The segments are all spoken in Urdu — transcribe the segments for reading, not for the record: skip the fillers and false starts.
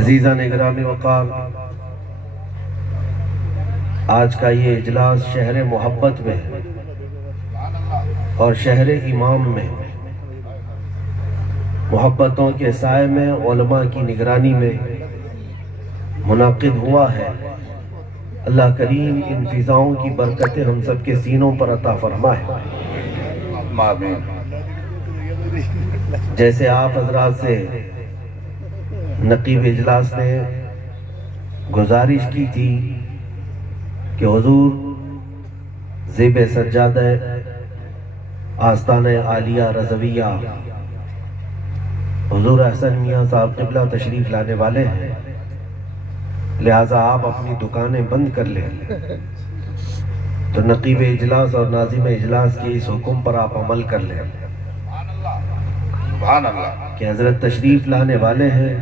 عزیزان گرامی وقار، آج کا یہ اجلاس شہر محبت میں اور شہر ایمان میں محبتوں کے سائے میں علماء کی نگرانی میں منعقد ہوا ہے۔ اللہ کریم ان فضاؤں کی برکتیں ہم سب کے سینوں پر عطا فرمائے۔ جیسے آپ حضرات سے نقیب اجلاس نے گزارش کی تھی کہ حضور زیب سجادہ آستانہ عالیہ رضویہ حضور احسن میاں صاحب قبلہ تشریف لانے والے ہیں، لہٰذا آپ اپنی دکانیں بند کر لیں، تو نقیب اجلاس اور ناظم اجلاس کے اس حکم پر آپ عمل کر لیں کہ حضرت تشریف لانے والے ہیں،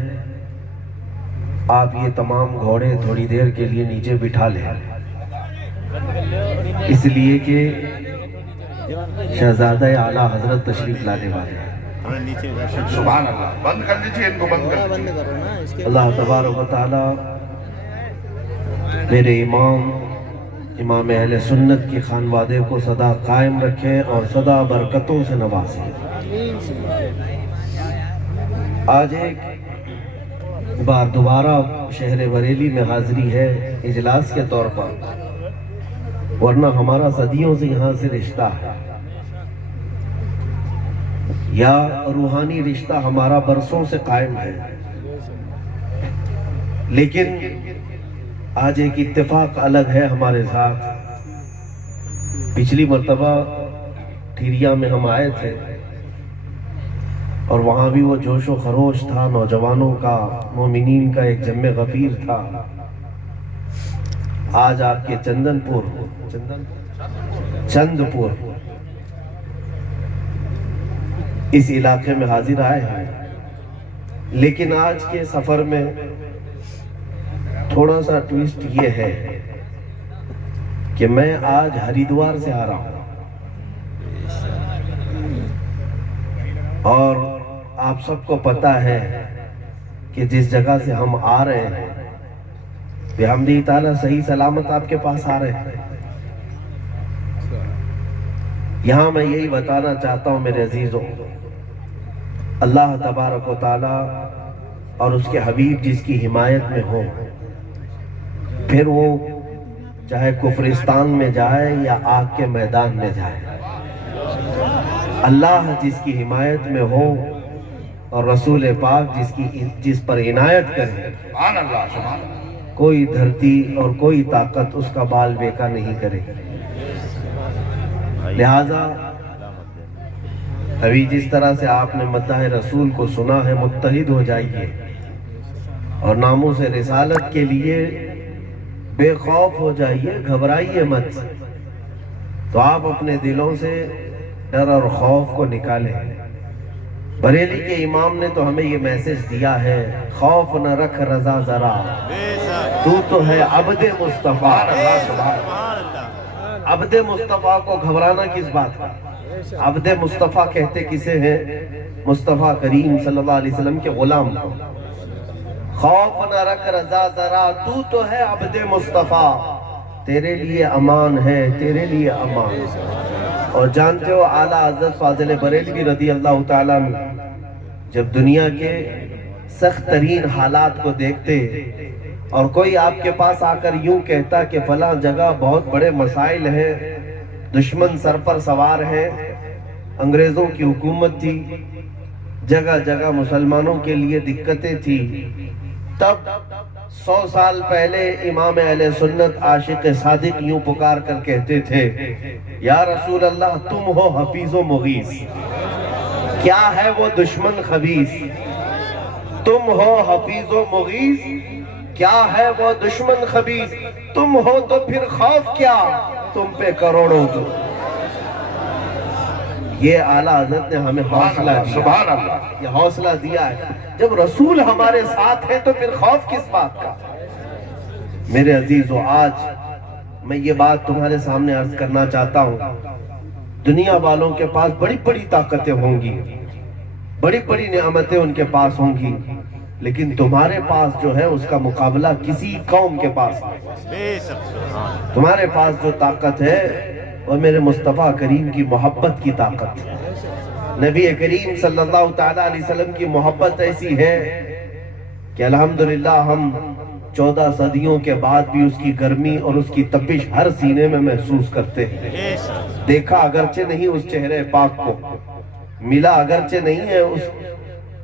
آپ یہ تمام گھوڑے تھوڑی دیر کے لیے نیچے بٹھا لیں، اس لیے کہ شہزادہ اعلیٰ حضرت تشریف لانے والے ہیں۔ سبحان اللہ، بند کر لیجئے، ان کو بند کر لیجئے۔ اللہ تبارک و تعالی میرے امام اہل سنت کی خانوادے کو سدا قائم رکھے اور سدا برکتوں سے نوازے۔ آج ایک بار دوبارہ شہر بریلی میں حاضری ہے اجلاس کے طور پر، ورنہ ہمارا صدیوں سے یہاں سے رشتہ ہے، یا روحانی رشتہ ہمارا برسوں سے قائم ہے، لیکن آج ایک اتفاق الگ ہے ہمارے ساتھ۔ پچھلی مرتبہ ٹھیریا میں ہم آئے تھے اور وہاں بھی وہ جوش و خروش تھا، نوجوانوں کا، مومنین کا ایک جمع غفیر تھا۔ آج آپ کے چند پور اس علاقے میں حاضر آئے ہیں، لیکن آج کے سفر میں تھوڑا سا ٹویسٹ یہ ہے کہ میں آج ہریدوار سے آ رہا ہوں، اور آپ سب کو پتہ ہے کہ جس جگہ سے ہم آ رہے ہیں بحمدہ تعالیٰ صحیح سلامت آپ کے پاس آ رہے ہیں۔ یہاں میں یہی بتانا چاہتا ہوں میرے عزیزوں، اللہ تبارک و تعالیٰ اور اس کے حبیب جس کی حمایت میں ہوں، پھر وہ چاہے کفرستان میں جائے یا آگ کے میدان میں جائے، اللہ جس کی حمایت میں ہو اور رسول پاک جس پر عنایت کرے، کوئی دھرتی اور کوئی طاقت اس کا بال بیکا نہیں کرے۔ لہذا ابھی جس طرح سے آپ نے مدح رسول کو سنا ہے، متحد ہو جائیے اور ناموس رسالت کے لیے بے خوف ہو جائیے، گھبرائیے مت۔ تو آپ اپنے دلوں سے ڈر اور خوف کو نکالیں۔ بریلی کے امام نے تو ہمیں یہ میسج دیا ہے، خوف نہ رکھ رضا ذرا، تو ہے عبد مصطفیٰ۔ عبد مصطفیٰ کو گھبرانا کس بات کا؟ عبد مصطفیٰ کہتے کسے ہیں؟ مصطفیٰ کریم صلی اللہ علیہ وسلم کے غلام کو۔ خوف نہ رکھ رضا ذرا، تو ہے عبد مصطفیٰ، تیرے لیے امان ہے، تیرے لیے امان۔ اور جانتے ہو اعلیٰ حضرت فاضل بریلوی رضی اللہ تعالیٰ عنہ جب دنیا کے سخت ترین حالات کو دیکھتے اور کوئی آپ کے پاس آ کر یوں کہتا کہ فلاں جگہ بہت بڑے مسائل ہیں، دشمن سر پر سوار ہے، انگریزوں کی حکومت تھی، جگہ جگہ مسلمانوں کے لیے دقتیں تھی، تب 100 سال پہلے امام اہل سنت عاشق صادق یوں پکار کر کہتے تھے، یا رسول اللہ تم ہو حفیظ و مغیث، کیا ہے وہ دشمن خبیث؟ تم ہو حفیظ و مغیث، کیا ہے وہ دشمن خبیث؟ تم ہو تو پھر خوف کیا، تم پہ کروڑوں کو۔ یہ اعلیٰ حضرت نے ہمیں حوصلہ دیا، سبحان اللہ، یہ حوصلہ دیا ہے۔ جب رسول ہمارے ساتھ ہے تو پھر خوف کس بات کا؟ میرے عزیزو، آج میں یہ بات تمہارے سامنے عرض کرنا چاہتا ہوں، دنیا والوں کے پاس بڑی بڑی طاقتیں ہوں گی، بڑی بڑی نعمتیں ان کے پاس ہوں گی، لیکن تمہارے پاس جو ہے اس کا مقابلہ کسی قوم کے پاس نہیں۔ تمہارے پاس جو طاقت ہے وہ میرے مصطفیٰ کریم کی محبت کی طاقت ہے۔ نبی کریم صلی اللہ تعالیٰ علیہ وسلم کی محبت ایسی ہے کہ الحمدللہ ہم 14 صدیوں کے بعد بھی اس کی گرمی اور اس کی تپش ہر سینے میں محسوس کرتے ہیں۔ دیکھا اگرچہ نہیں اس چہرے پاک کو، ملا اگرچہ نہیں ہے اس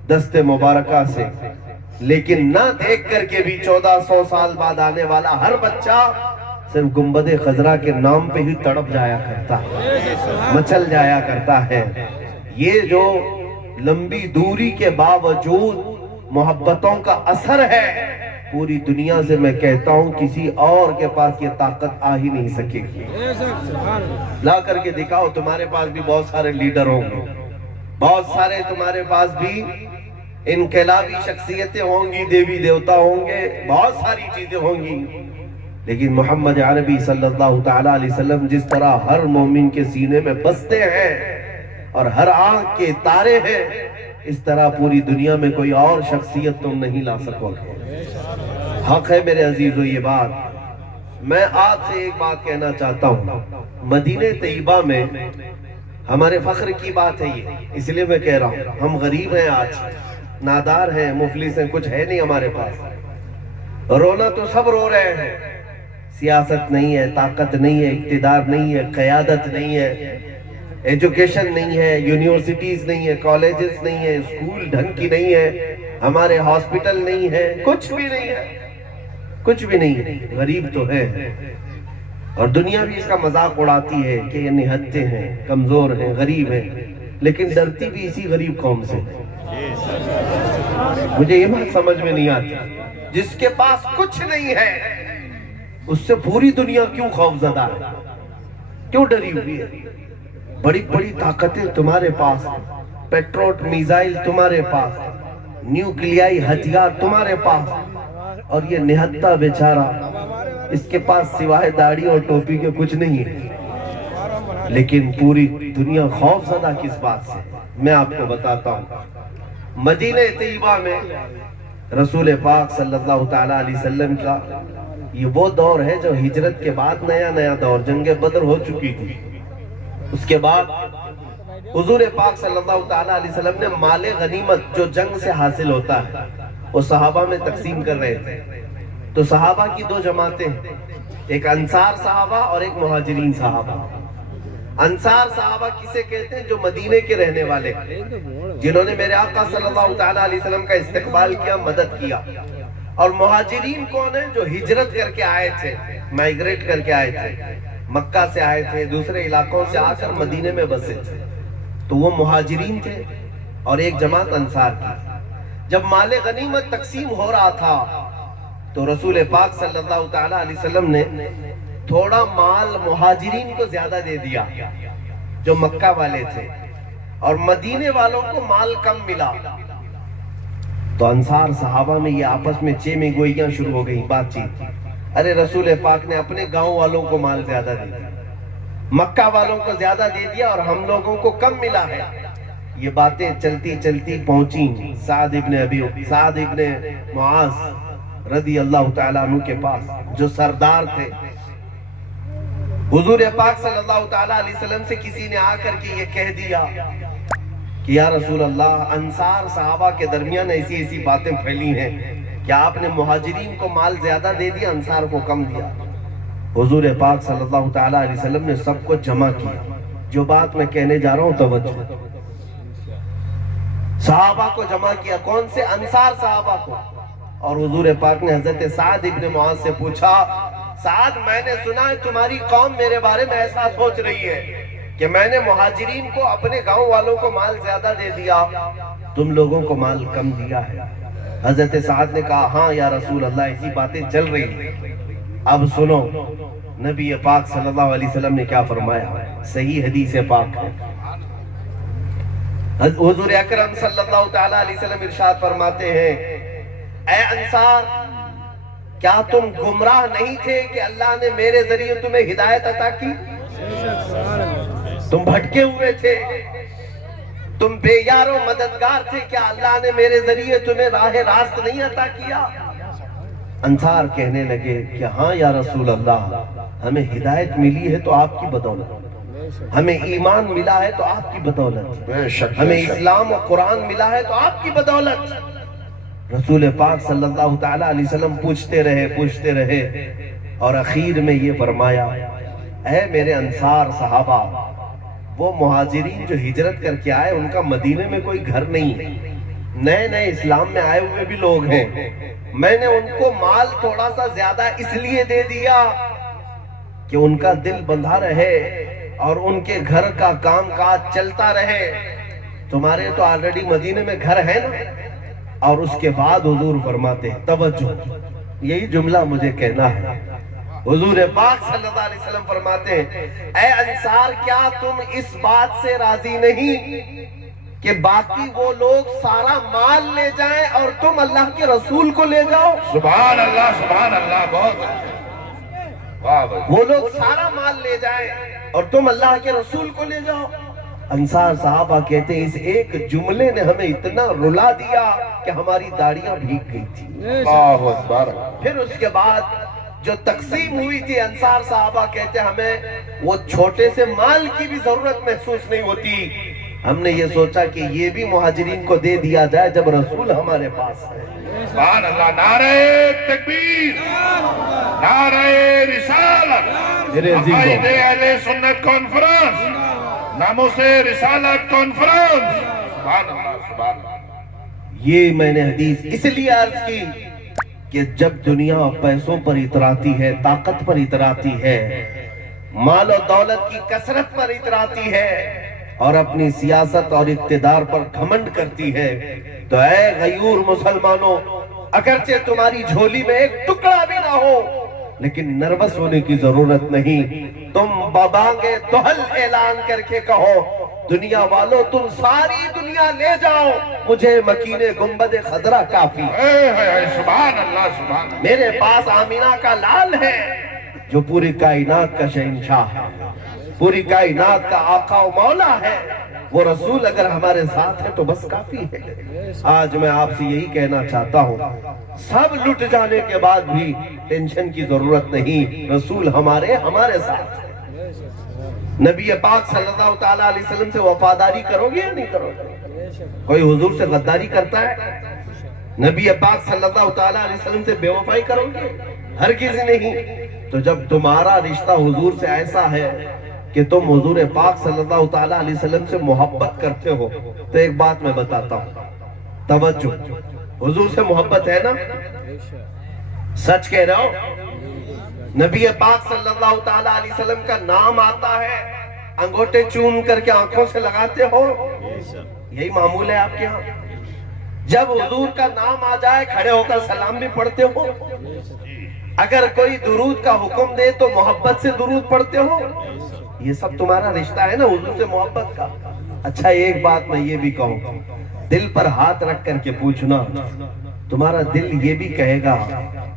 دست مبارکہ سے، لیکن نہ دیکھ کر کے بھی 1400 سال بعد آنے والا ہر بچہ صرف گنبد خضرا کے نام پہ ہی تڑپ جایا کرتا ہے، مچل جایا کرتا ہے۔ یہ جو لمبی دوری کے باوجود محبتوں کا اثر ہے، پوری دنیا سے میں کہتا ہوں کسی اور کے پاس یہ طاقت آ ہی نہیں سکے گی۔ لا کر کے دکھاؤ، تمہارے پاس بھی بہت سارے لیڈر ہوں گے، بہت سارے تمہارے پاس بھی انقلابی شخصیتیں ہوں گی، دیوی دیوتا ہوں گے، بہت ساری چیزیں ہوں گی، لیکن محمد عربی صلی اللہ تعالیٰ علیہ وسلم جس طرح ہر مومن کے سینے میں بستے ہیں اور ہر آنکھ کے تارے ہیں، اس طرح پوری دنیا میں کوئی اور شخصیت تم نہیں لا سکو گے۔ حق ہے میرے عزیزو یہ بات۔ میں آپ سے ایک بات کہنا چاہتا ہوں، مدینہ طیبہ میں ہمارے فخر کی بات ہے یہ، اس لیے میں کہہ رہا ہوں ہم غریب ہیں، آج نادار ہیں، مفلس ہیں، کچھ ہے نہیں ہمارے پاس۔ رونا تو سب رو رہے ہیں، سیاست نہیں ہے، طاقت نہیں ہے، اقتدار نہیں ہے، قیادت نہیں ہے، ایجوکیشن نہیں ہے، یونیورسٹیز نہیں ہے، کالجز نہیں ہے، اسکول ڈھنگ کی نہیں ہے، ہمارے ہاسپٹل نہیں ہے، کچھ بھی نہیں ہے، کچھ بھی نہیں ہے، غریب تو ہے۔ اور دنیا بھی اس کا مذاق اڑاتی ہے کہ یہ نہتے ہیں، کمزور ہیں، غریب ہیں، لیکن ڈرتی بھی اسی غریب قوم سے۔ مجھے یہ بات سمجھ میں نہیں آتی، جس کے پاس کچھ نہیں ہے اس سے پوری دنیا کیوں خوف زدہ ہے، کیوں ڈری ہوئی ہے؟ بڑی بڑی طاقتیں تمہارے پاس، پیٹروٹ میزائل تمہارے پاس، نیوکلیائی ہتھیار تمہارے پاس، اور یہ نہتا بیچارہ اس کے پاس سوائے داڑھی اور ٹوپی کے کچھ نہیں ہے، لیکن پوری دنیا خوف زدہ کس بات سے؟ میں آپ کو بتاتا ہوں۔ مدینہ طیبہ میں رسول پاک صلی اللہ تعالیٰ علیہ وسلم کا یہ وہ دور ہے جو ہجرت کے بعد نیا نیا دور، جنگ بدر ہو چکی تھی، اس کے بعد حضور پاک صلی اللہ تعالیٰ علیہ وسلم نے مال غنیمت جو جنگ سے حاصل ہوتا ہے وہ صحابہ میں تقسیم کر رہے تھے۔ تو صحابہ کی دو جماعتیں، ایک انصار صحابہ اور ایک مہاجرین صحابہ۔ انصار صحابہ کسے کہتے ہیں؟ جو مدینے کے رہنے والے، جنہوں نے میرے آقا صلی اللہ تعالیٰ علیہ وسلم کا استقبال کیا، مدد کیا۔ اور مہاجرین کون ہیں؟ جو ہجرت کر کے آئے تھے، مائگریٹ کر کے آئے تھے، مکہ سے آئے تھے، دوسرے علاقوں سے آ کر مدینے میں بسے تھے، تو وہ مہاجرین تھے۔ اور ایک جماعت انصار کی۔ جب مال غنیمت تقسیم ہو رہا تھا تو رسول پاک صلی اللہ تعالیٰ علیہ وسلم نے تھوڑا مال مہاجرین کو زیادہ دے دیا جو مکہ والے تھے، اور مدینے والوں کو مال کم ملا۔ تو انصار صحابہ میں یہ آپس میں چیمیں گوئیاں شروع ہو گئیں، بات چیت۔ ارے رسول پاک نے اپنے گاؤں والوں کو مال زیادہ دے دیا، مکہ والوں کو زیادہ دے دیا، اور ہم لوگوں کو کم ملا ہے۔ یہ باتیں چلتی چلتی پہنچیں سعد ابن معاذ رضی اللہ تعالیٰ عنہ کے پاس، جو سردار تھے۔ حضور پاک صلی اللہ تعالیٰ علیہ وسلم سے کسی نے آ کر کے یہ کہہ دیا کہ یا رسول اللہ، انصار صحابہ کے درمیان ایسی ایسی باتیں پھیلی ہیں کہ آپ نے مہاجرین کو مال زیادہ دے دیا، انصار کو کم دیا۔ حضور پاک صلی اللہ تعالیٰ علیہ وسلم نے سب کو جمع کیا۔ جو بات میں کہنے جا رہا ہوں توجہ، صحابہ کو جمع کیا، کون سے؟ انصار صحابہ کو۔ اور حضور پاک نے حضرت سعد ابن معاذ سے پوچھا، سعد میں نے سنا ہے تمہاری قوم میرے بارے میں ایسا سوچ رہی ہے کہ میں نے مہاجرین کو، اپنے گاؤں والوں کو مال زیادہ دے دیا، تم لوگوں کو مال کم دیا ہے۔ حضرت سعد نے کہا ہاں یا رسول اللہ، ایسی باتیں چل رہی ہیں۔ اب سنو نبی پاک صلی اللہ علیہ وسلم نے کیا فرمایا، صحیح حدیث پاک ہے۔ حضور اکرم صلی اللہ تعالیٰ علیہ وسلم ارشاد فرماتے ہیں، اے انصار، کیا تم گمراہ نہیں تھے کہ اللہ نے میرے ذریعے تمہیں ہدایت عطا کی؟ تم بھٹکے ہوئے تھے، تم بے یار و مددگار تھے، کیا اللہ نے میرے ذریعے تمہیں راہ راست نہیں عطا کیا؟ انصار کہنے لگے کہ ہاں یا رسول اللہ، ہمیں ہدایت ملی ہے تو آپ کی بدولت، ہمیں ایمان ملا ہے تو آپ کی بدولت، ہمیں اسلام و قرآن ملا ہے تو آپ کی بدولت۔ رسول پاک صلی اللہ تعالیٰ علیہ وسلم پوچھتے رہے اور اخیر میں یہ فرمایا، اے میرے انصار صحابہ، وہ مہاجرین جو ہجرت کر کے آئے ان کا مدینے میں کوئی گھر نہیں ہے، نئے نئے اسلام میں آئے ہوئے بھی لوگ ہیں، میں نے ان کو مال تھوڑا سا زیادہ اس لیے دے دیا کہ ان کا دل بندھا رہے اور ان کے گھر کا کام کاج چلتا رہے۔ تمہارے تو آلریڈی مدینے میں گھر ہے نا۔ اور اس کے بعد حضور فرماتے ہیں، توجہ، یہی جملہ مجھے کہنا ہے، حضور پاک صلی اللہ علیہ وسلم فرماتے ہیں، اے انصار، کیا تم اس بات سے راضی نہیں کہ باقی وہ لوگ سارا مال لے جائیں اور تم اللہ کے رسول کو لے جاؤ؟ سبحان اللہ، بہت وہ لوگ سارا مال لے جائیں اور تم اللہ کے رسول کو لے جاؤ۔ انصار صحابہ کہتے ہیں، اس ایک جملے نے ہمیں اتنا رلا دیا کہ ہماری داڑیاں بھیگ گئی تھی۔ اللہ اکبر۔ پھر اس کے بعد جو تقسیم ہوئی تھی، انصار صحابہ کہتے ہیں ہمیں وہ چھوٹے سے مال کی بھی ضرورت محسوس نہیں ہوتی، ہم نے یہ سوچا کہ یہ بھی مہاجرین کو دے دیا جائے جب رسول ہمارے پاس ہے۔ سبحان اللہ، نعرہ تکبیر، نعرہ رسالت، میرے عزیزوں، عقائد اہل سنت کانفرنس، ناموس رسالت کانفرنس، سبحان اللہ۔ یہ میں نے حدیث اس لیے عرض کی کہ جب دنیا پیسوں پر اتراتی ہے، طاقت پر اتراتی ہے، مال و دولت کی کثرت پر اتراتی ہے اور اپنی سیاست اور اقتدار پر گھمنڈ کرتی ہے، تو اے غیور مسلمانوں، اگرچہ تمہاری جھولی میں ایک ٹکڑا بھی نہ ہو لیکن نروس ہونے کی ضرورت نہیں۔ تم بابانگے دہل اعلان کر کے کہو، دنیا والوں تم ساری دنیا لے جاؤ، مجھے مکین گنبد خضرا کافی، سبحان اللہ، سبحان اللہ۔ میرے پاس آمینہ کا لال ہے جو پوری کائنات کا شہنشاہ ہے، پوری کائنات کا آقا و مولا ہے، وہ رسول اگر ہمارے ساتھ ہے تو بس کافی ہے۔ آج میں آپ سے یہی کہنا چاہتا ہوں، سب لٹ جانے کے بعد بھی ٹینشن کی ضرورت نہیں، رسول ہمارے ساتھ ہے۔ نبی پاک صلی اللہ تعالیٰ علیہ وسلم سے وفاداری کرو گے یا نہیں کرو گے؟ کوئی حضور سے غداری کرتا ہے؟ نبی پاک صلی اللہ تعالیٰ علیہ وسلم سے بے وفائی کرو گے؟ ہرگز نہیں۔ تو جب تمہارا رشتہ حضور سے ایسا ہے کہ تم حضور پاک صلی اللہ تعالیٰ علیہ وسلم سے محبت کرتے ہو، تو ایک بات میں بتاتا ہوں، توجہ، حضور سے محبت ہے نا؟ سچ کہہ رہا ہو؟ نبی پاک صلی اللہ تعالیٰ علیہ وسلم کا نام آتا ہے، انگوٹے چوم کر کے آنکھوں سے لگاتے ہو؟ یہی معمول ہے آپ کے ہاں؟ جب حضور کا نام آ جائے کھڑے ہو کر سلام بھی پڑھتے ہو؟ اگر کوئی درود کا حکم دے تو محبت سے درود پڑھتے ہو؟ یہ سب تمہارا رشتہ ہے نا حضور سے محبت کا۔ اچھا، ایک بات میں یہ بھی کہوں، دل پر ہاتھ رکھ کر کے پوچھنا، تمہارا دل یہ بھی کہے گا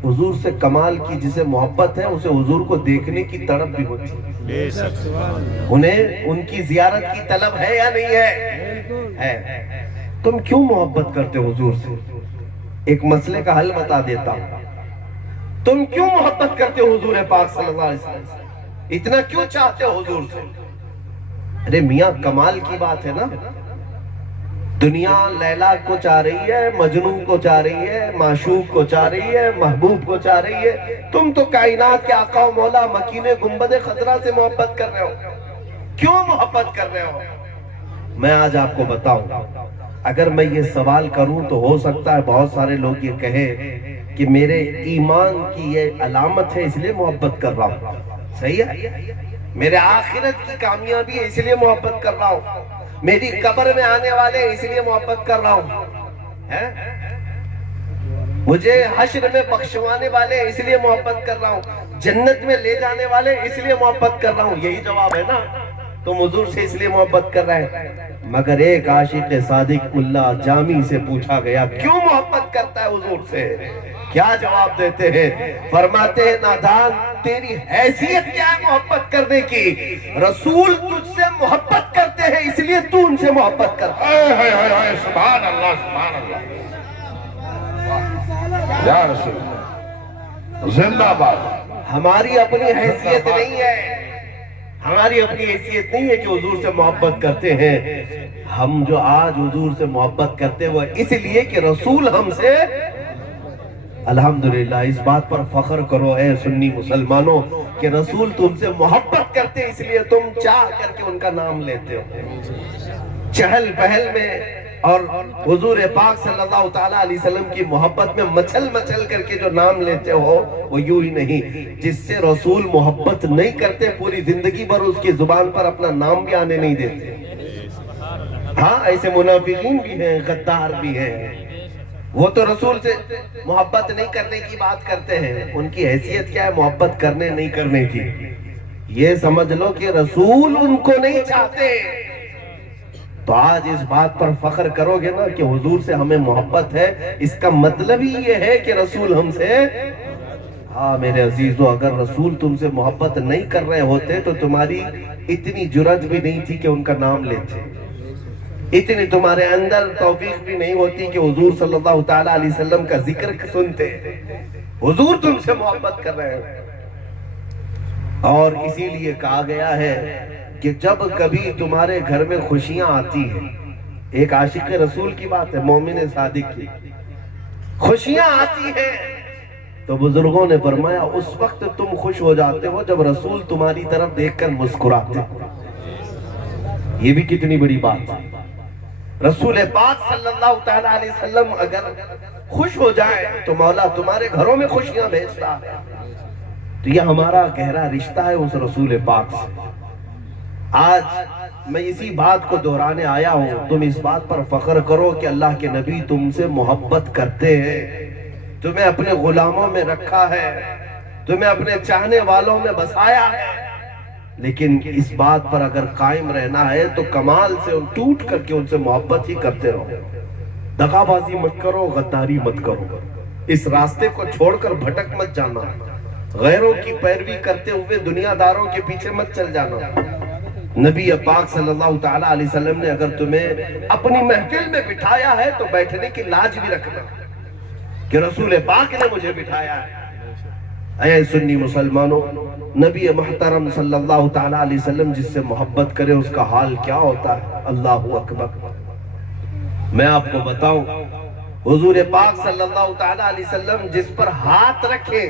حضور سے کمال کی جسے محبت ہے اسے حضور کو دیکھنے کی تڑپ بھی ہوتی ہے، انہیں ان کی زیارت کی طلب ہے یا نہیں ہے؟ تم کیوں محبت کرتے ہو حضور سے؟ ایک مسئلے کا حل بتا دیتا ہوں، تم کیوں محبت کرتے ہو حضور پاک صلی اللہ علیہ وسلم سے؟ اتنا کیوں چاہتے ہو حضور سے؟ ارے میاں، کمال کی بات ہے نا، دنیا لیلا کو چاہ رہی ہے، مجنون کو چاہ رہی ہے، معشوق کو چاہ رہی ہے، محبوب کو چاہ رہی ہے، تم تو کائنات کے آقا و مولا مکین گنبد خضرا سے محبت کر رہے ہو۔ کیوں محبت کر رہے ہو؟ میں آج آپ کو بتاؤں، اگر میں یہ سوال کروں تو ہو سکتا ہے بہت سارے لوگ یہ کہیں کہ میرے ایمان کی یہ علامت ہے اس لیے محبت کر رہا ہوں، صحیح ہے؟ میرے آخرت کی کامیابی ہے اس لیے محبت کر رہا ہوں، میری قبر میں آنے والے اس لیے محبت کر رہا ہوں، مجھے حشر میں بخشوانے والے اس لیے محبت کر رہا ہوں، جنت میں لے جانے والے اس لیے محبت کر رہا ہوں۔ یہی جواب ہے نا، تم حضور سے اس لیے محبت کر رہے ہیں۔ مگر ایک عاشق صادق ملا جامی سے پوچھا گیا کیوں محبت کرتا ہے حضور سے؟ کیا جواب دیتے ہیں؟ فرماتے ہیں نادان تیری حیثیت کیا ہے محبت کرنے کی؟ رسول تجھ سے محبت کرتے ہیں اس لیے تو ان سے محبت کرتا ہے۔ سبحان اللہ سبحان اللہ یا رسول اللہ زندہ باد۔ ہماری اپنی حیثیت نہیں ہے، ہماری اپنی حیثیت نہیں ہے کہ حضور سے محبت کرتے ہیں۔ ہم جو آج حضور سے محبت کرتے ہیں وہ اس لیے کہ رسول ہم سے، الحمدللہ اس بات پر فخر کرو اے سنی مسلمانوں کہ رسول تم سے محبت کرتے ہیں اس لیے تم چاہ کر کے ان کا نام لیتے ہو۔ چہل پہل میں اور حضور پاک صلی اللہ تعالیٰ علیہ وسلم کی محبت میں مچل مچل کر کے جو نام لیتے ہو وہ یوں ہی نہیں، جس سے رسول محبت نہیں کرتے پوری زندگی بھر اس کی زبان پر اپنا نام بھی آنے نہیں دیتے۔ ہاں ایسے منافقین بھی ہیں، غدار بھی ہیں، وہ تو رسول سے محبت نہیں کرنے کی بات کرتے ہیں، ان کی حیثیت کیا ہے محبت کرنے نہیں کرنے کی؟ یہ سمجھ لو کہ رسول ان کو نہیں چاہتے۔ تو آج اس بات پر فخر کرو گے نا کہ حضور سے ہمیں محبت ہے، اس کا مطلب ہی یہ ہے کہ رسول ہم سے، ہاں میرے عزیزو اگر رسول تم سے محبت نہیں کر رہے ہوتے تو تمہاری اتنی جرأت بھی نہیں تھی کہ ان کا نام لیتے، اتنی تمہارے اندر توفیق بھی نہیں ہوتی کہ حضور صلی اللہ تعالیٰ علیہ وسلم کا ذکر سنتے۔ حضور تم سے محبت کر رہے ہیں، اور اسی لیے کہا گیا ہے کہ جب کبھی تمہارے گھر میں خوشیاں آتی ہیں، ایک عاشق رسول کی بات ہے، مومن صادق کی، خوشیاں آتی ہیں تو بزرگوں نے فرمایا اس وقت تم خوش ہو جاتے ہو جب رسول تمہاری طرف دیکھ کر مسکراتے۔ یہ بھی کتنی بڑی بات ہے، رسول پاک صلی اللہ تعالیٰ علیہ وسلم اگر خوش ہو جائے تو مولا تمہارے گھروں میں خوشیاں بھیجتا ہے۔ تو یہ ہمارا گہرا رشتہ ہے اس رسول پاک سے۔ آج میں اسی بات کو دہرانے آیا ہوں، تم اس بات پر فخر کرو کہ اللہ کے نبی تم سے محبت کرتے ہیں، تمہیں اپنے غلاموں میں رکھا ہے، تمہیں اپنے چاہنے والوں میں بسایا ہے۔ لیکن اس بات پر اگر قائم رہنا ہے تو کمال سے ٹوٹ کر کے ان سے محبت ہی کرتے رہو، دغا بازی مت کرو، غداری مت کرو، اس راستے کو چھوڑ کر بھٹک مت جانا، غیروں کی پیروی کرتے ہوئے دنیا داروں کے پیچھے مت چل جانا۔ نبی پاک صلی اللہ تعالیٰ علیہ وسلم نے اگر تمہیں اپنی محفل میں بٹھایا ہے تو بیٹھنے کی لاج بھی رکھنا کہ رسول پاک نے مجھے بٹھایا ہے۔ اے سنی مسلمانوں، نبی محترم صلی اللہ تعالیٰ علیہ وسلم جس سے محبت کرے اس کا حال کیا ہوتا ہے؟ اللہ اکبر۔ میں آپ کو بتاؤں، حضور پاک صلی اللہ تعالیٰ علیہ وسلم جس پر ہاتھ رکھے،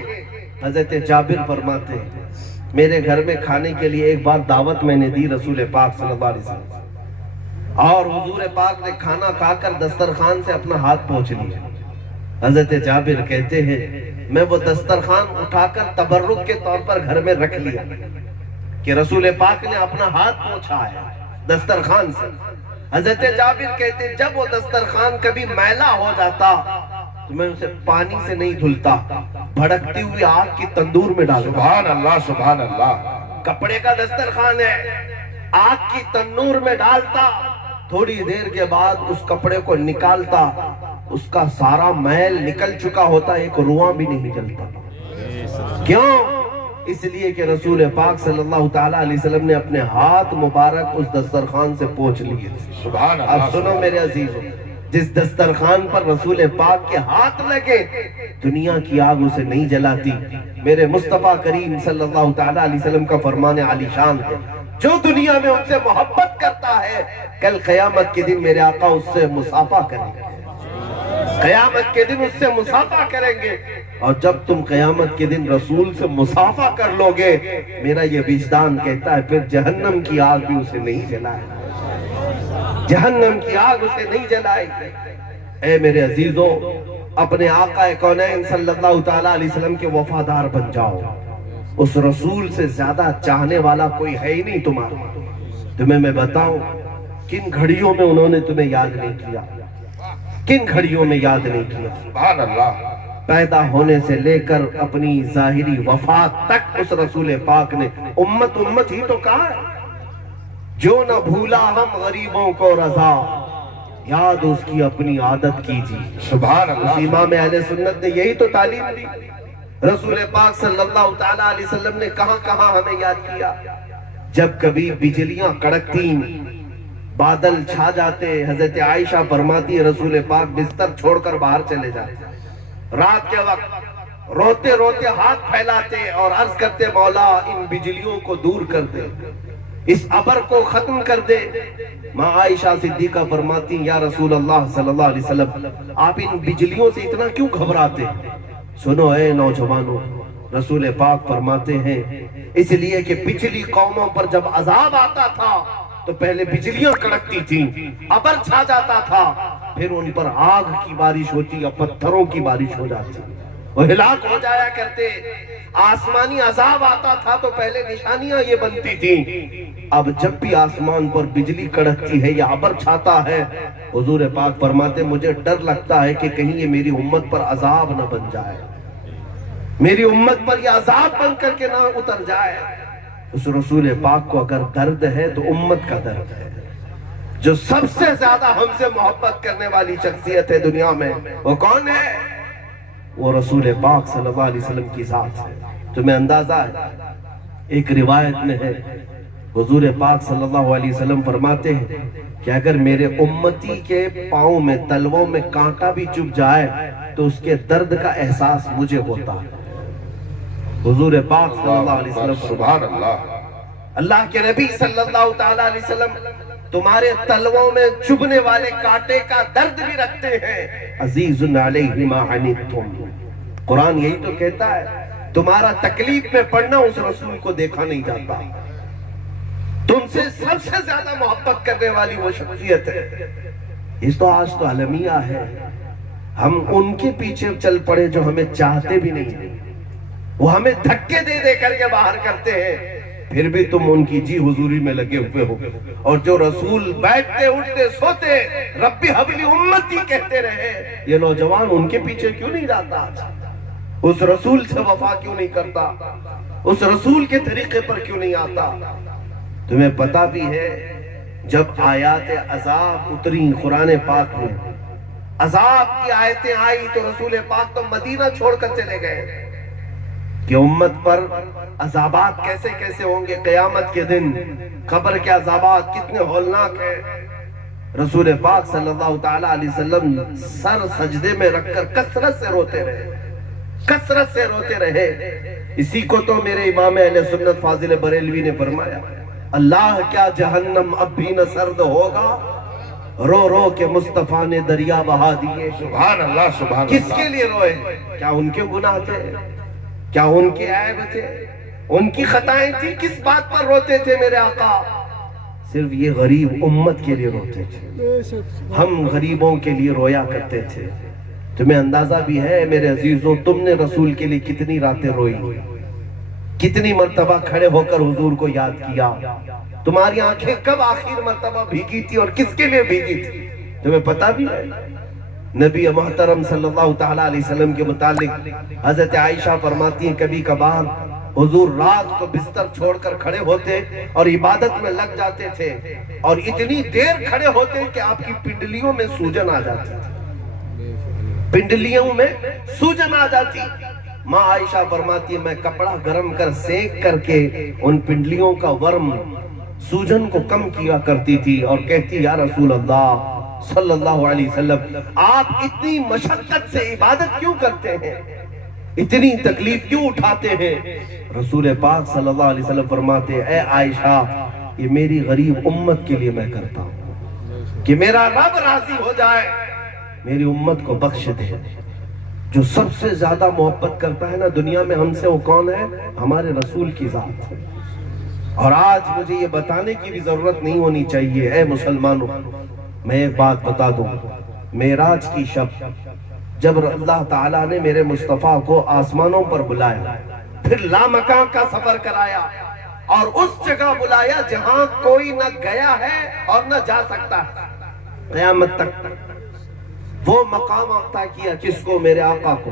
حضرت جابر فرماتے ہیں میرے گھر میں کھانے کے لیے ایک بار دعوت میں نے دی رسول پاک صلی اللہ علیہ وسلم، اور حضور پاک نے کھانا کھا کر دسترخوان سے اپنا ہاتھ پہنچ لیا۔ حضرت جابر کہتے ہیں میں وہ دسترخوان اٹھا کر تبرک کے طور پر گھر میں رکھ لیا کہ رسول پاک نے اپنا ہاتھ پہنچا ہے دسترخوان سے۔ حضرت جابر کہتے جب وہ دسترخوان کبھی میلا ہو جاتا تو میں اسے پانی سے نہیں دھلتا، بھڑکتی ہوئی آگ کی تندور میں ڈالتا۔ سبحان اللہ سبحان اللہ۔ کپڑے کا دسترخوان ہے، آگ کی تندور میں ڈالتا، تھوڑی دیر کے بعد اس کپڑے کو نکالتا، اس کا سارا میل نکل چکا ہوتا، ایک رواں بھی نہیں جلتا۔ کیوں؟ اس لیے کہ رسول پاک صلی اللہ تعالیٰ علیہ وسلم نے اپنے ہاتھ مبارک اس دسترخوان سے پوچھ لیے۔ سبحان اللہ۔ اب سنو میرے عزیزوں، جس دسترخوان پر رسول پاک کے ہاتھ لگے دنیا کی آگ اسے نہیں جلاتی۔ میرے مصطفیٰ کریم صلی اللہ تعالیٰ علیہ وسلم کا فرمان عالی شان ہے، جو دنیا میں ان سے محبت کرتا ہے کل قیامت کے دن میرے آقا اس سے مصافحہ کریں گے، قیامت کے دن اس سے مصافحہ کریں گے۔ اور جب تم قیامت کے دن رسول سے مصافحہ کر لو گے، میرا یہ وجدان کہتا ہے پھر جہنم کی آگ بھی اسے نہیں جلائے گی، جہنم کی آگ اسے نہیں جلائے گی۔ اے میرے عزیزوں، اپنے آقا کونین صلی اللہ تعالیٰ علیہ وسلم کے وفادار بن جاؤ، اس رسول سے زیادہ چاہنے والا کوئی ہے ہی نہیں تمہارا۔ تمہیں میں بتاؤں کن گھڑیوں میں انہوں نے تمہیں یاد نہیں کیا، کن گھڑیوں میں یاد نہیں کیا۔ سبحان اللہ۔ پیدا ہونے سے لے کر اپنی ظاہری وفات تک اس رسول پاک نے امت امت ہی تو کہا ہے۔ جو نہ بھولا ہم غریبوں کو رضا، یاد اس کی اپنی عادت کیجیے۔ سبحان اللہ۔ امام اہل سنت نے یہی تو تعلیم دی۔ رسول پاک صلی اللہ تعالیٰ علیہ وسلم نے کہاں کہاں ہمیں یاد کیا؟ جب کبھی بجلیاں کڑکتی، بادل چھا جاتے، حضرت عائشہ فرماتی رسول پاک بستر چھوڑ کر باہر چلے جاتے، رات کے وقت روتے روتے ہاتھ پھیلاتے اور عرض کرتے مولا ان بجلیوں کو دور کر دے، اس ابر کو ختم کر دے۔ ماں عائشہ صدیقہ فرماتی یا رسول اللہ صلی اللہ علیہ وسلم آپ ان بجلیوں سے اتنا کیوں گھبراتے؟ سنو اے نوجوانوں، رسول پاک فرماتے ہیں اس لیے کہ پچھلی قوموں پر جب عذاب آتا تھا تو پہلے بجلیاں کڑکتی تھیں، ابر چھا جاتا تھا، پھر ان پر آگ کی بارش ہوتی یا پتھروں کی بارش ہو جاتی، وہ ہلاک ہو جایا کرتے۔ آسمانی عذاب آتا تھا تو پہلے نشانیاں یہ بنتی تھیں، اب جب بھی آسمان پر بجلی کڑکتی ہے یا ابر چھاتا ہے، حضور پاک فرماتے مجھے ڈر لگتا ہے کہ کہیں یہ میری امت پر عذاب نہ بن جائے، میری امت پر یہ عذاب بن کر کے نہ اتر جائے۔ اس رسول پاک کو اگر درد ہے تو امت کا درد ہے۔ جو سب سے زیادہ ہم سے محبت کرنے والی شخصیت ہے دنیا میں، وہ کون ہے؟ وہ رسول پاک صلی اللہ علیہ وسلم کی ذات ہے۔ تمہیں اندازہ ہے، ایک روایت میں ہے حضور پاک صلی اللہ علیہ وسلم فرماتے ہیں کہ اگر میرے امتی کے پاؤں میں تلووں میں کانٹا بھی چبھ جائے تو اس کے درد کا احساس مجھے ہوتا ہے۔ حضور پاک صلی اللہ علیہ وسلم سبحان اللہ۔ اللہ کے نبی صلی اللہ تعالیٰ علیہ وسلم تمہارے تلووں میں چبھنے والے کانٹے کا درد بھی رکھتے ہیں۔ عزیز علیہ ما عنتم، قرآن یہی تو کہتا ہے تمہارا تکلیف میں پڑنا اس رسول کو دیکھا نہیں جاتا۔ تم سے سب سے زیادہ محبت کرنے والی وہ شخصیت ہے۔ اس تو آج تو المیہ ہے، ہم ان کے پیچھے چل پڑے جو ہمیں چاہتے بھی نہیں، وہ ہمیں دھکے دے دے کر کے باہر کرتے ہیں، پھر بھی تم ان کی جی حضوری میں لگے ہوئے ہو۔ اور جو رسول بیٹھتے اٹھتے سوتے ربی حبلی امتی کہتے رہے، یہ نوجوان ان کے پیچھے کیوں نہیں جاتا؟ اس رسول سے وفا کیوں نہیں کرتا؟ اس رسول کے طریقے پر کیوں نہیں آتا؟ تمہیں پتا بھی ہے جب آیات عذاب اتری قرآن پاک میں، عذاب کی آیتیں آئی تو رسول پاک تو مدینہ چھوڑ کر چلے گئے کہ امت پر عذابات کیسے کیسے ہوں گے قیامت کے دن، قبر کے عذابات کتنے ہولناک ہیں۔ رسول پاک صلی اللہ تعالیٰ علیہ وسلم سر سجدے میں رکھ کر کثرت سے روتے رہے، کثرت سے روتے رہے۔ اسی کو تو میرے امام اہل سنت فاضل بریلوی نے فرمایا اللہ کیا جہنم اب بھی نہ سرد ہوگا، رو رو کے مصطفیٰ نے دریا بہا دیے۔ سبحان اللہ سبحان اللہ۔ کس کے لیے روئے؟ کیا ان کے گناہ تھے؟ کیا ان کے عیب تھے؟ ان کی خطائیں تھی؟ کس بات پر روتے تھے میرے آقا؟ صرف یہ غریب امت کے لیے روتے تھے، ہم غریبوں کے لیے رویا کرتے تھے۔ تمہیں اندازہ بھی ہے میرے عزیزوں تم نے رسول کے لیے کتنی راتیں روئی، کتنی مرتبہ کھڑے ہو کر حضور کو یاد کیا؟ تمہاری آنکھیں کب آخر مرتبہ بھیگی تھی اور کس کے لیے بھیگی تھی؟ تمہیں پتا بھی ہے؟ نبی محترم صلی اللہ تعالیٰ علیہ وسلم کے متعلق حضرت عائشہ فرماتی ہیں کبھی کبھار حضور رات کو بستر چھوڑ کر کھڑے ہوتے اور عبادت میں لگ جاتے تھے، اور اتنی دیر کھڑے ہوتے کہ آپ کی پنڈلیوں میں سوجن آ جاتی تھی، پنڈلیوں میں سوجن آ جاتی۔ ماں عائشہ فرماتی ہے میں کپڑا گرم کر سینک کر کے ان پنڈلیوں کا ورم سوجن کو کم کیا کرتی تھی اور کہتی یا رسول اللہ صلی اللہ علیہ وسلم آپ اتنی مشقت سے عبادت کیوں کرتے ہیں، اتنی تکلیف کیوں اٹھاتے ہیں؟ رسول پاک صلی اللہ علیہ وسلم فرماتے اے عائشہ یہ میری غریب امت کے لیے میں کرتا ہوں کہ میرا رب راضی ہو جائے، میری امت کو بخش دے۔ جو سب سے زیادہ محبت کرتا ہے نا دنیا میں ہم سے، وہ کون ہے؟ ہمارے رسول کی ذات ہے۔ اور آج مجھے یہ بتانے کی بھی ضرورت نہیں ہونی چاہیے اے مسلمانوں، میں ایک بات بتا دوں، معراج کی شب جب اللہ تعالیٰ نے میرے مصطفیٰ کو آسمانوں پر بلایا، پھر لامکان کا سفر کرایا اور اس جگہ بلایا جہاں کوئی نہ گیا ہے اور نہ جا سکتا ہے قیامت تک، وہ مقام عطا کیا کس کو؟ میرے آقا کو۔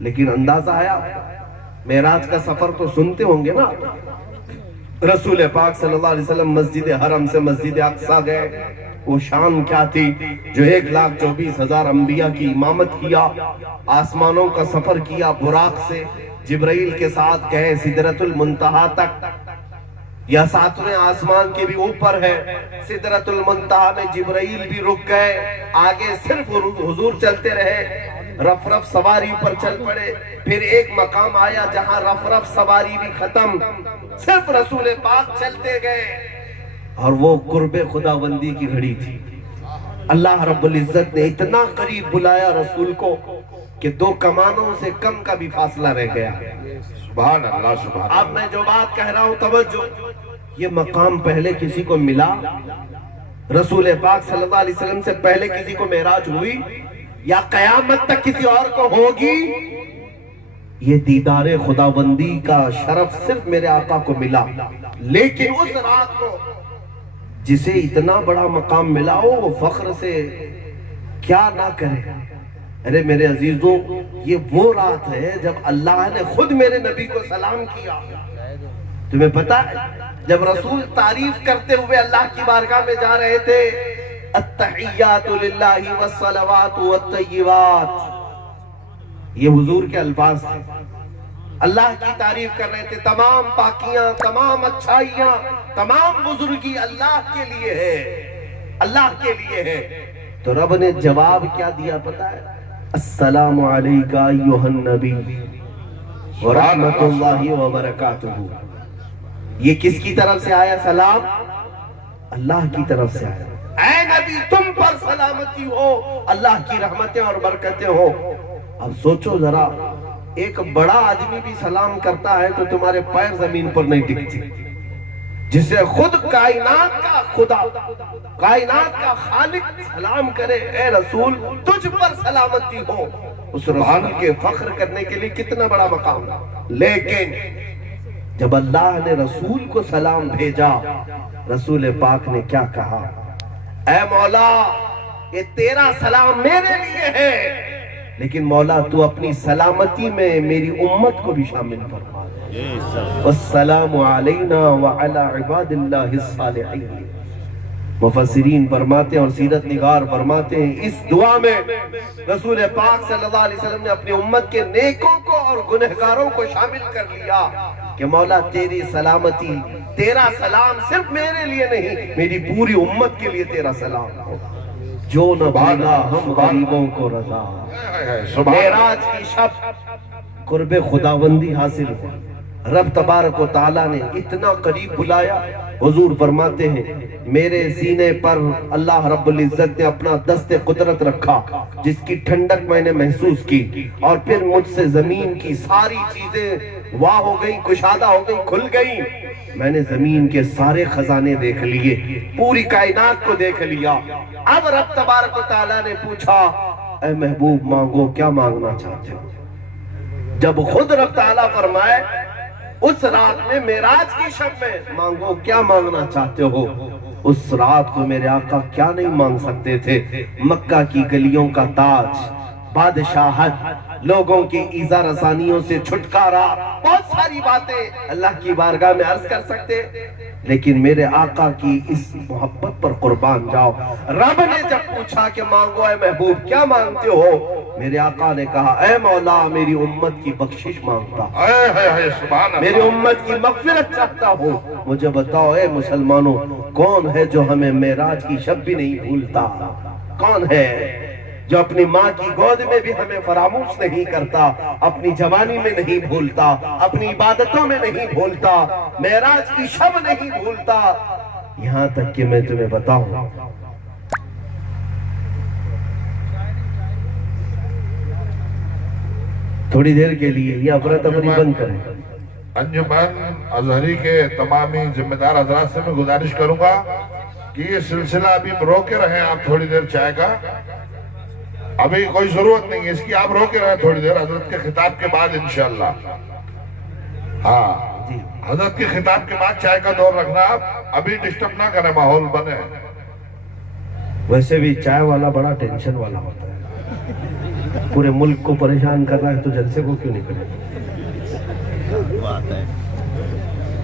لیکن اندازہ آیا معراج کا سفر تو سنتے ہوں گے نا، رسول پاک صلی اللہ علیہ وسلم مسجد حرم سے مسجد اقصی گئے. وہ شان کیا تھی جو 1,24,000 انبیاء کی امامت کیا, آسمانوں کا سفر کیا براق سے, جبرائیل کے ساتھ گئے سدرۃ المنتہا تک. یا 7ویں آسمان کے بھی اوپر ہے, سدرۃ المنتہا میں جبرائیل بھی رک گئے, آگے صرف حضور چلتے رہے, رف رف سواری پر چل پڑے. پھر ایک مقام آیا جہاں رف رف سواری بھی ختم, صرف رسول پاک چلتے گئے, اور وہ قرب خداوندی کی گھڑی تھی. اللہ رب العزت نے اتنا قریب بلایا رسول کو کہ 2 کمانوں سے کم کا بھی فاصلہ رہ گیا. سبحان اللہ سبحان اللہ. اب میں جو بات کہہ رہا ہوں توجہ, یہ مقام پہلے کسی کو ملا؟ رسول پاک صلی اللہ علیہ وسلم سے پہلے کسی کو معراج ہوئی یا قیامت تک کسی اور کو ہوگی؟ یہ دیدار خداوندی کا شرف صرف میرے آقا کو ملا. لیکن اس رات کو جسے اتنا بڑا مقام ملا ہو وہ فخر سے کیا نہ کرے. ارے میرے عزیزوں, یہ وہ رات ہے جب اللہ نے خود میرے نبی کو سلام کیا. تمہیں پتا ہے جب رسول تعریف کرتے ہوئے اللہ کی بارگاہ میں جا رہے تھے, التحیات للہ والصلوات والطیبات, یہ حضور کے الفاظ تھے. اللہ کی تعریف کر رہے تھے, تمام پاکیاں, تمام اچھائیاں, تمام بزرگی اللہ کے لیے ہے, اللہ کے لیے ہے. تو رب نے جواب کیا دیا پتا ہے؟ السلام علیکہ ایھا النبی ورحمت اللہ وبرکاتہ. یہ کس کی طرف سے آیا سلام؟ اللہ کی طرف سے آیا. اے نبی تم پر سلامتی ہو, اللہ کی رحمتیں اور برکتیں ہو. اب سوچو ذرا, ایک بڑا آدمی بھی سلام کرتا ہے تو تمہارے پیر زمین پر نہیں ٹکتے, جسے خود کائنات کا خدا, کائنات کا خالق سلام کرے, اے رسول تجھ پر سلامتی ہو. اس رسول کے فخر کرنے کے لیے کتنا بڑا مقام. لیکن جب اللہ نے رسول کو سلام بھیجا, رسول پاک نے کیا کہا؟ اے مولا یہ تیرا سلام میرے لیے ہے, لیکن مولا تو اپنی سلامتی میں میری امت کو بھی شامل فرما دے. والسلام علینا وعلی عباد اللہ الصالحین. مفسرین فرماتے ہیں اور سیرت نگار فرماتے ہیں, اس دعا میں رسول پاک صلی اللہ علیہ وسلم نے اپنی امت کے نیکوں کو اور گنہگاروں کو شامل کر لیا کہ مولا تیری سلامتی, تیرا سلام صرف میرے لیے نہیں, میری پوری امت کے لیے تیرا سلام ہو. جو نہ بھولا ہم غریبوں کو رضا. معراج کی شب قرب خداوندی حاصل ہوا. رب تبارک و تعالیٰ نے اتنا قریب بلایا. حضور فرماتے ہیں میرے سینے پر اللہ رب العزت نے اپنا دست قدرت رکھا, جس کی ٹھنڈک میں نے محسوس کی, اور پھر مجھ سے زمین کی ساری چیزیں واہ ہو گئیں, کشادہ ہو گئیں, کھل گئیں. میں نے زمین کے سارے خزانے دیکھ لیے, پوری کائنات کو دیکھ لیا. اب رب تبارک و تعالیٰ نے پوچھا اے محبوب مانگو کیا مانگنا چاہتے ہو. جب خود رب تعالیٰ فرمائے اس رات میں معراج کی شب میں مانگو کیا مانگنا چاہتے ہو, اس رات کو میرے آقا کیا نہیں مانگ سکتے تھے؟ مکہ کی گلیوں کا تاج, بادشاہت, لوگوں کی ایذا رسانیوں سے چھٹکارا, بہت ساری باتیں اللہ کی بارگاہ میں عرض کر سکتے, لیکن میرے آقا کی اس محبت پر قربان جاؤ. رب نے جب پوچھا کہ مانگو اے محبوب کیا مانگتے ہو, میرے آقا نے کہا اے مولا میری امت کی بخشش مانگتا, میری امت کی مغفرت چاہتا ہوں. مجھے بتاؤ اے مسلمانوں, کون ہے جو ہمیں معراج کی شب بھی نہیں بھولتا؟ کون ہے جو اپنی ماں کی گود میں بھی ہمیں فراموش نہیں کرتا, اپنی جوانی میں نہیں بھولتا, اپنی عبادتوں میں نہیں بھولتا, معراج کی شب نہیں بھولتا. یہاں تک کہ میں تمہیں بتاؤں, تھوڑی دیر کے لیے یہ افراتفری بند کریں. انجمن ازہری کے تمامی ذمہ دار حضرات سے میں گزارش کروں گا کہ یہ سلسلہ ابھی روکے رہیں آپ تھوڑی دیر چائے کا, ابھی کوئی ضرورت نہیں ہے اس کی, آپ روکے رہیں تھوڑی دیر حضرت کے خطاب کے بعد انشاءاللہ. ہاں حضرت کے خطاب کے بعد چائے کا دور رکھنا, آپ ابھی ڈسٹرب نہ کریں, ماحول بنے. ویسے بھی چائے والا بڑا ٹینشن والا ہوتا ہے, پورے ملک کو پریشان کر رہا ہے تو جلسے کو کیوں نہیں کرے.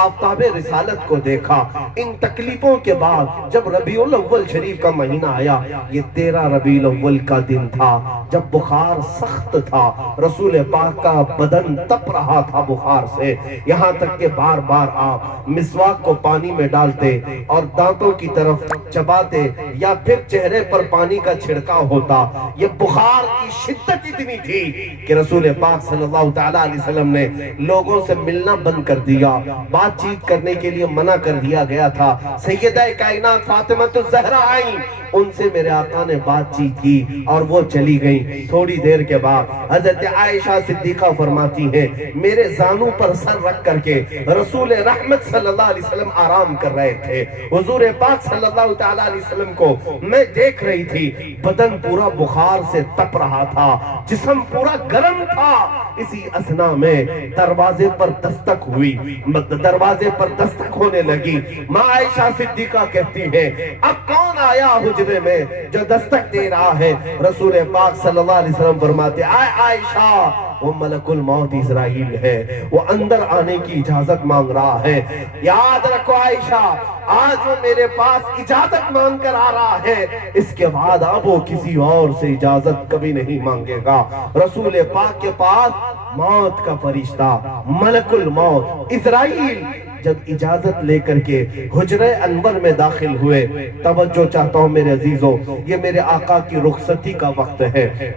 آفتاب رسالت کو دیکھا. ان تکلیفوں کے بعد جب ربیع الاول شریف کا مہینہ آیا، یہ 13 ربیع الاول کا دن تھا جب بخار سخت تھا. رسول پاک کا بدن تپ رہا تھا بخار سے، یہاں تک کہ بار بار آپ مسواک کو پانی میں ڈالتے اور دانتوں کی طرف چباتے یا پھر چہرے پر پانی کا چھڑکاؤ ہوتا. یہ بخار کی شدت اتنی تھی کہ رسول پاک صلی اللہ تعالیٰ علیہ وسلم نے لوگوں سے ملنا بند کر دیا، بات چیت کرنے کے لیے منع کر دیا گیا تھا. سیدہ کائنات فاطمہ الزہرا آئیں، ان سے میرے آقا نے بات چیت کی اور وہ چلی گئیں. تھوڑی دیر کے بعد حضرت عائشہ صدیقہ فرماتی ہیں میرے زانوں پر سر رکھ کر کے رسول رحمت صلی اللہ علیہ وسلم آرام کر رہے تھے. حضور پاک صلی اللہ تعالیٰ علیہ وسلم کو میں دیکھ رہی تھی، بدن پورا بخار سے تپ رہا تھا، جسم پورا گرم تھا. اسی اثنا میں دروازے پر دستک ہوئی، دروازے پر دستک ہونے لگی. ماں عائشہ صدیقہ کہتی ہے اب کون آیا حجرے میں جو دستک دے رہا ہے؟ رسول پاک صلی اللہ علیہ وسلم فرماتے آئے عائشہ، وہ ملک الموت اسرائیل ہے، وہ اندر آنے کی اجازت مانگ رہا ہے. یاد رکھو عائشہ، آج وہ میرے پاس اجازت مانگ کر آ رہا ہے، اس کے بعد اب وہ کسی اور سے اجازت کبھی نہیں مانگے گا. رسول پاک کے پاس موت کا فرشتہ ملک الموت اسرائیل جب اجازت لے کر کے حجرہ انور میں داخل ہوئے، توجہ چاہتا ہوں میرے عزیزوں، یہ میرے آقا کی رخصتی کا وقت ہے،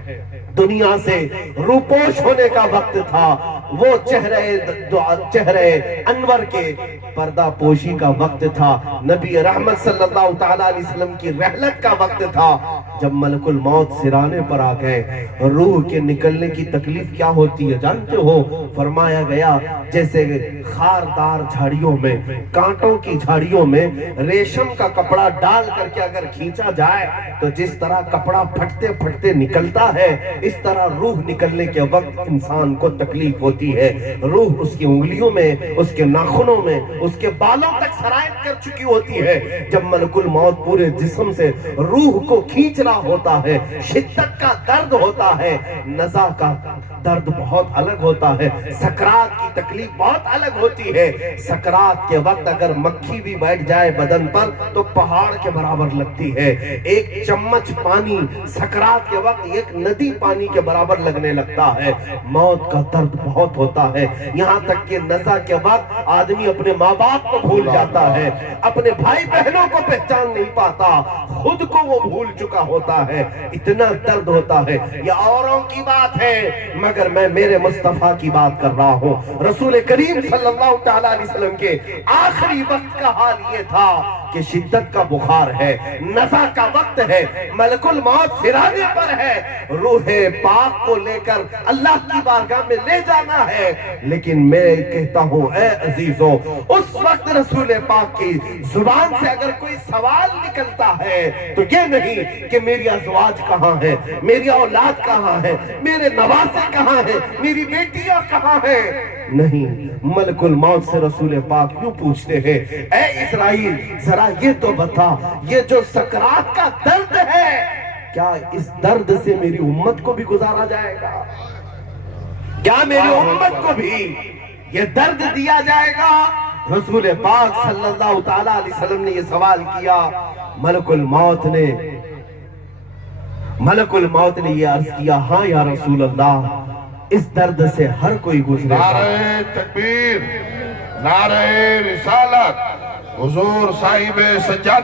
دنیا سے روپوش ہونے کا وقت تھا. وہ چہرے انور کے پردہ پوشی کا وقت تھا، نبی رحمت صلی اللہ تعالیٰ علیہ وسلم کی رحلت کا وقت تھا. جب ملک الموت سرانے پر آ گئے، روح کے نکلنے کی تکلیف کیا ہوتی ہے جانتے ہو؟ فرمایا گیا جیسے خاردار جھاڑیوں میں، کانٹوں کی جھاڑیوں میں ریشم کا کپڑا ڈال کر کے اگر کھینچا جائے تو جس طرح کپڑا پھٹتے پھٹتے نکلتا ہے، اس طرح روح نکلنے کے وقت انسان کو تکلیف ہوتی ہے. روح اس کی انگلیوں میں، اس کے ناخنوں میں، اس کے بالوں تک سرایت کر چکی ہوتی ہے. جب ملک الموت پورے جسم سے روح کو کھینچ رہا ہوتا ہے، شدت کا درد ہوتا ہے، نزا کا درد بہت الگ ہوتا ہے، سکرات کی تکلیف بہت الگ ہوتی ہے. سکرات کے وقت اگر مکھی بھی بیٹھ جائے بدن پر تو پہاڑ کے برابر لگتی ہے. ایک چمچ پانی سکرات کے وقت ایک ندی پانی کے برابر لگنے لگتا ہے. موت کا درد بہت ہوتا ہے، یہاں تک کہ نزا کے وقت آدمی اپنے ماں باپ کو بھول جاتا ہے، اپنے بھائی بہنوں کو پہچان نہیں پاتا، خود کو وہ بھول چکا ہوتا ہے. اتنا درد ہوتا ہے. یہ اوروں کی بات ہے مگر میں میرے مصطفیٰ کی بات کر رہا ہوں. رسول کریم صلی اللہ تعالیٰ علیہ وسلم کے آخری وقت کا حال یہ تھا کہ شدت کا بخار ہے، نزا کا وقت ہے، ملک الموت سرانے پر ہے، روح پاک کو لے کر اللہ کی بارگاہ میں لے جانا ہے. لیکن میں کہتا ہوں اے عزیزوں، اس وقت رسول پاک کی زبان سے اگر کوئی سوال نکلتا ہے تو یہ نہیں کہ میری ازواج کہاں ہے، میری اولاد کہاں ہے، میرے نواسے کہاں ہیں، میری بیٹیاں کہاں ہیں. نہیں، ملک الموت سے رسول پاک یوں پوچھتے ہیں اے اسرائیل ذرا یہ تو بتا، یہ جو سکرات کا درد ہے کیا اس درد سے میری امت کو بھی گزارا جائے گا؟ کیا میری امت کو بھی یہ درد دیا جائے گا؟ رسول پاک صلی اللہ تعالیٰ علیہ وسلم نے یہ سوال کیا. ملک الموت نے یہ عرض کیا ہاں یا رسول اللہ، اس درد سے ہر کوئی گزرے گا. نعرہ تکبیر، نعرہ رسالت، حضور صاحب سجادہ